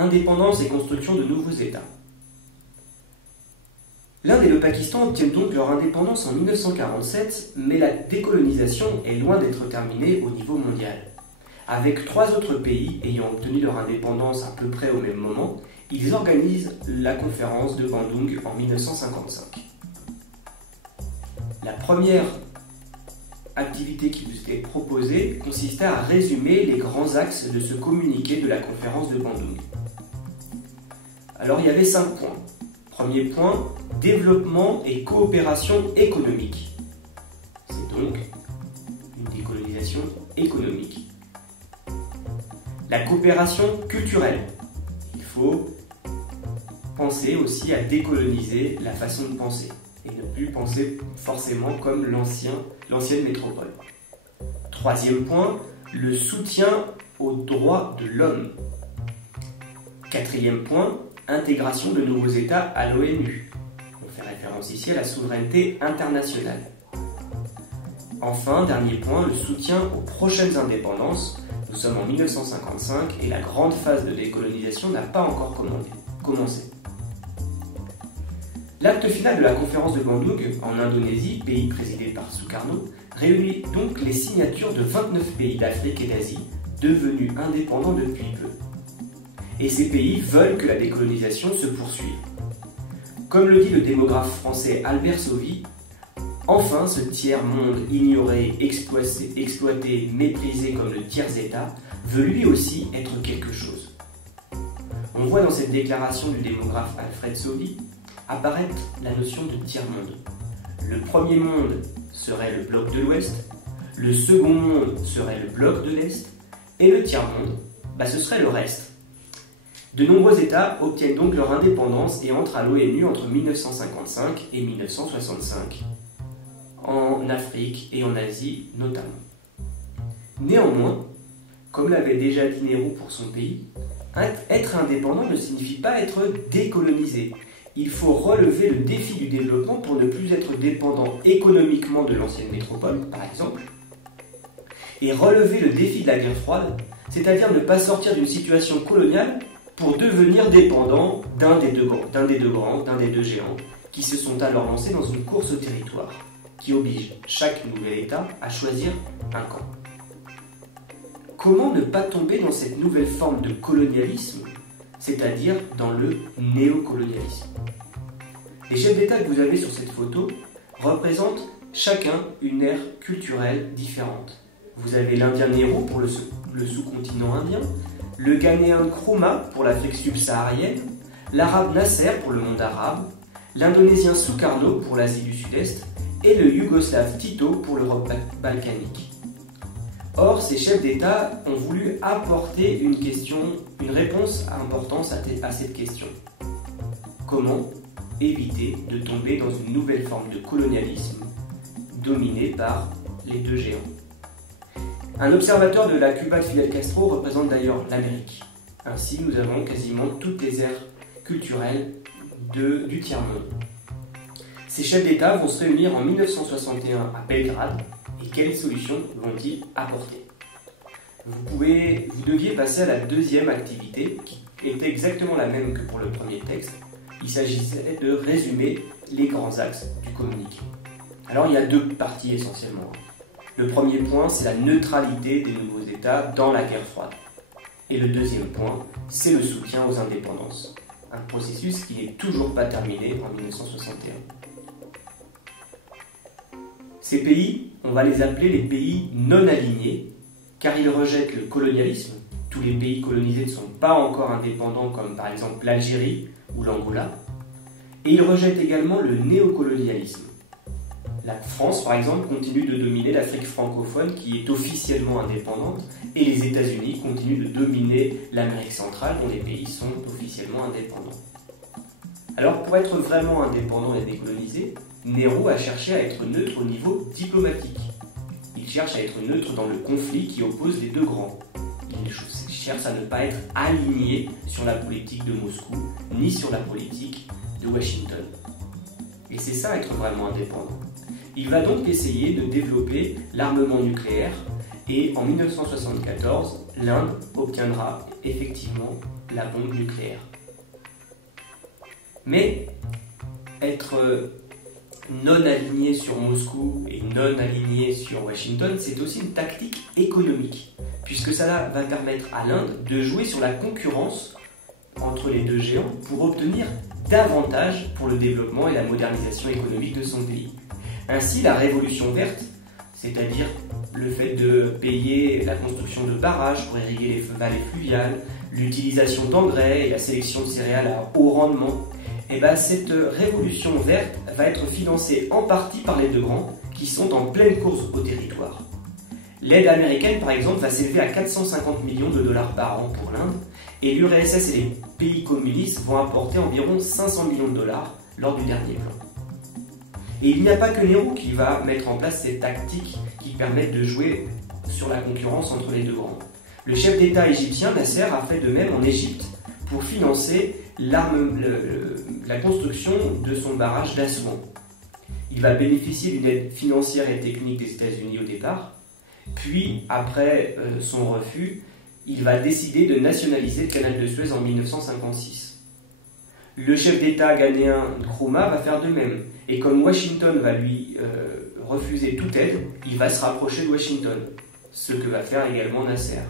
Indépendance et construction de nouveaux États. L'Inde et le Pakistan obtiennent donc leur indépendance en 1947, mais la décolonisation est loin d'être terminée au niveau mondial. Avec 3 autres pays ayant obtenu leur indépendance à peu près au même moment, ils organisent la conférence de Bandung en 1955. La première activité qui vous était proposée consistait à résumer les grands axes de ce communiqué de la conférence de Bandung. Alors il y avait 5 points. Premier point, développement et coopération économique. C'est donc une décolonisation économique. La coopération culturelle. Il faut penser aussi à décoloniser la façon de penser et ne plus penser forcément comme l'ancienne métropole. Troisième point, le soutien aux droits de l'homme. Quatrième point, intégration de nouveaux États à l'ONU. On fait référence ici à la souveraineté internationale. Enfin, dernier point, le soutien aux prochaines indépendances. Nous sommes en 1955 et la grande phase de décolonisation n'a pas encore commencé. L'acte final de la conférence de Bandung, en Indonésie, pays présidé par Sukarno, réunit donc les signatures de 29 pays d'Afrique et d'Asie, devenus indépendants depuis peu. Et ces pays veulent que la décolonisation se poursuive. Comme le dit le démographe français Albert Sauvy, enfin ce tiers-monde ignoré, exploité, méprisé comme le tiers-État, veut lui aussi être quelque chose. On voit dans cette déclaration du démographe Alfred Sauvy apparaître la notion de tiers-monde. Le premier monde serait le bloc de l'Ouest, le second monde serait le bloc de l'Est, et le tiers-monde, ce serait le reste. De nombreux États obtiennent donc leur indépendance et entrent à l'ONU entre 1955 et 1965, en Afrique et en Asie notamment. Néanmoins, comme l'avait déjà dit Nehru pour son pays, être indépendant ne signifie pas être décolonisé. Il faut relever le défi du développement pour ne plus être dépendant économiquement de l'ancienne métropole, par exemple, et relever le défi de la guerre froide, c'est-à-dire ne pas sortir d'une situation coloniale pour devenir dépendant d'un des deux géants, qui se sont alors lancés dans une course au territoire, qui oblige chaque nouvel État à choisir un camp. Comment ne pas tomber dans cette nouvelle forme de colonialisme, c'est-à-dire dans le néocolonialisme? Les chefs d'État que vous avez sur cette photo représentent chacun une ère culturelle différente. Vous avez l'Indien Nehru pour le sous-continent indien, le Ghanéen Nkrumah pour l'Afrique subsaharienne, l'Arabe Nasser pour le monde arabe, l'Indonésien Sukarno pour l'Asie du Sud-Est et le Yougoslave Tito pour l'Europe balkanique. Or, ces chefs d'État ont voulu apporter une réponse à importance à cette question. Comment éviter de tomber dans une nouvelle forme de colonialisme dominée par les deux géants? Un observateur de la Cuba de Fidel Castro représente d'ailleurs l'Amérique. Ainsi, nous avons quasiment toutes les aires culturelles du tiers-monde. Ces chefs d'État vont se réunir en 1961 à Belgrade. Et quelles solutions vont-ils apporter? Vous deviez passer à la deuxième activité, qui était exactement la même que pour le premier texte. Il s'agissait de résumer les grands axes du communiqué. Alors il y a 2 parties essentiellement. Le premier point, c'est la neutralité des nouveaux États dans la guerre froide. Et le deuxième point, c'est le soutien aux indépendances. Un processus qui n'est toujours pas terminé en 1961. Ces pays, on va les appeler les pays non alignés, car ils rejettent le colonialisme. Tous les pays colonisés ne sont pas encore indépendants, comme par exemple l'Algérie ou l'Angola. Et ils rejettent également le néocolonialisme. La France, par exemple, continue de dominer l'Afrique francophone, qui est officiellement indépendante, et les États-Unis continuent de dominer l'Amérique centrale, dont les pays sont officiellement indépendants. Alors, pour être vraiment indépendant et décolonisé, Nehru a cherché à être neutre au niveau diplomatique. Il cherche à être neutre dans le conflit qui oppose les deux grands. Il cherche à ne pas être aligné sur la politique de Moscou, ni sur la politique de Washington. Et c'est ça, être vraiment indépendant. Il va donc essayer de développer l'armement nucléaire et en 1974, l'Inde obtiendra effectivement la bombe nucléaire. Mais être non aligné sur Moscou et non aligné sur Washington, c'est aussi une tactique économique, puisque ça va permettre à l'Inde de jouer sur la concurrence entre les deux géants pour obtenir davantage pour le développement et la modernisation économique de son pays. Ainsi, la révolution verte, c'est-à-dire le fait de payer la construction de barrages pour irriguer les vallées fluviales, l'utilisation d'engrais et la sélection de céréales à haut rendement, cette révolution verte va être financée en partie par les deux grands qui sont en pleine course au territoire. L'aide américaine, par exemple, va s'élever à 450 millions de dollars par an pour l'Inde et l'URSS et les pays communistes vont apporter environ 500 millions de dollars lors du dernier plan. Et il n'y a pas que Nehru qui va mettre en place ces tactiques qui permettent de jouer sur la concurrence entre les deux grands. Le chef d'État égyptien, Nasser, a fait de même en Égypte pour financer la construction de son barrage d'Assouan. Il va bénéficier d'une aide financière et technique des États-Unis au départ, puis après son refus, il va décider de nationaliser le canal de Suez en 1956. Le chef d'État ghanéen Nkrumah va faire de même, et comme Washington va lui refuser toute aide, il va se rapprocher de Washington, ce que va faire également Nasser.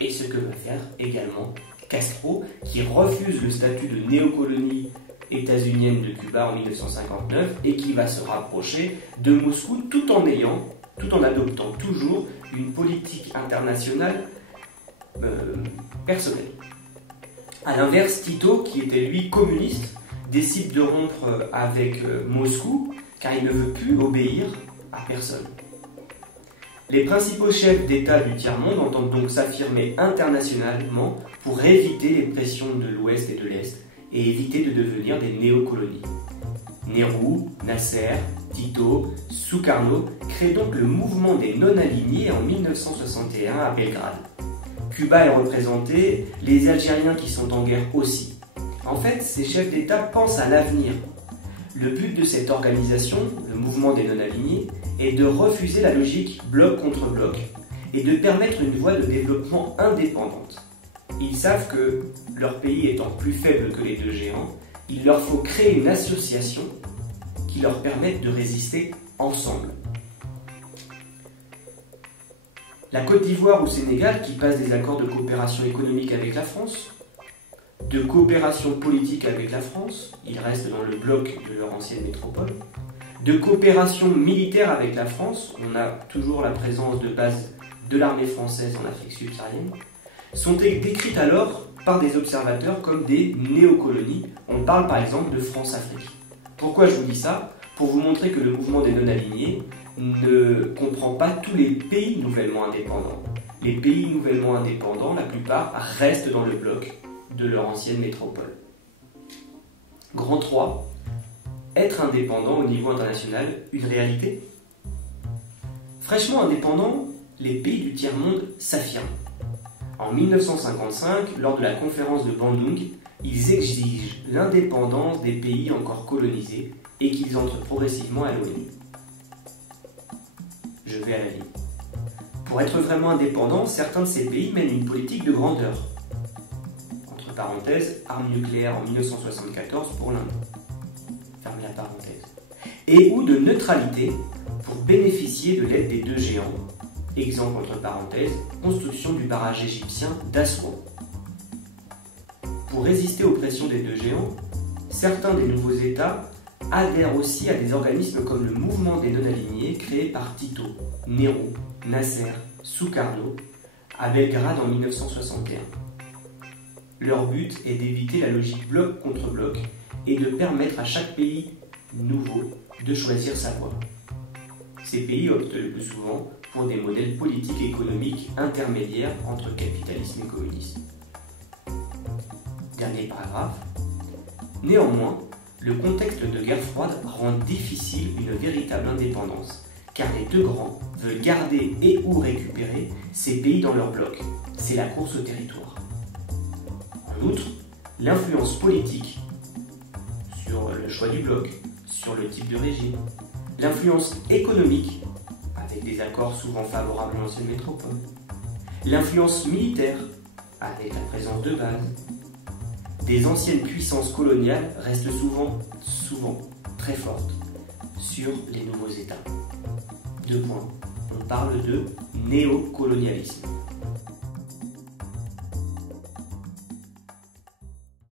Et ce que va faire également Castro, qui refuse le statut de néocolonie états-unienne de Cuba en 1959 et qui va se rapprocher de Moscou tout en adoptant toujours une politique internationale personnelle. A l'inverse, Tito, qui était lui communiste, décide de rompre avec Moscou car il ne veut plus obéir à personne. Les principaux chefs d'État du tiers-monde entendent donc s'affirmer internationalement pour éviter les pressions de l'Ouest et de l'Est et éviter de devenir des néocolonies. Nehru, Nasser, Tito, Sukarno créent donc le mouvement des non-alignés en 1961 à Belgrade. Cuba est représenté, les Algériens qui sont en guerre aussi. En fait, ces chefs d'État pensent à l'avenir. Le but de cette organisation, le mouvement des non-alignés, est de refuser la logique bloc contre bloc et de permettre une voie de développement indépendante. Ils savent que, leur pays étant plus faible que les deux géants, il leur faut créer une association qui leur permette de résister ensemble. La Côte d'Ivoire ou Sénégal, qui passent des accords de coopération économique avec la France, de coopération politique avec la France, ils restent dans le bloc de leur ancienne métropole, de coopération militaire avec la France, on a toujours la présence de bases de l'armée française en Afrique subsaharienne, sont décrites alors par des observateurs comme des néocolonies. On parle par exemple de France-Afrique. Pourquoi je vous dis ça? Pour vous montrer que le mouvement des non-alignés ne comprend pas tous les pays nouvellement indépendants. Les pays nouvellement indépendants, la plupart, restent dans le bloc de leur ancienne métropole. Grand 3. Être indépendant au niveau international, une réalité? Fraîchement indépendants, les pays du tiers-monde s'affirment. En 1955, lors de la conférence de Bandung, ils exigent l'indépendance des pays encore colonisés et qu'ils entrent progressivement à l'ONU. Je vais à la ligne. Pour être vraiment indépendants, certains de ces pays mènent une politique de grandeur. Entre parenthèses, armes nucléaires en 1974 pour l'Inde. Ferme la parenthèse. Et ou de neutralité pour bénéficier de l'aide des deux géants. Exemple entre parenthèses, construction du barrage égyptien d'Assouan. Pour résister aux pressions des deux géants, certains des nouveaux États adhèrent aussi à des organismes comme le mouvement des non-alignés créé par Tito, Nehru, Nasser, Sukarno à Belgrade en 1961. Leur but est d'éviter la logique bloc contre bloc et de permettre à chaque pays nouveau de choisir sa voie. Ces pays optent le plus souvent pour des modèles politiques et économiques intermédiaires entre capitalisme et communisme. Dernier paragraphe. Néanmoins, le contexte de guerre froide rend difficile une véritable indépendance, car les deux grands veulent garder et ou récupérer ces pays dans leur bloc. C'est la course au territoire. En outre, l'influence politique sur le choix du bloc, sur le type de régime, l'influence économique, avec des accords souvent favorables à l'ancienne métropole, l'influence militaire, avec la présence de base. Des anciennes puissances coloniales restent souvent très fortes sur les nouveaux États. 2 points. On parle de néocolonialisme.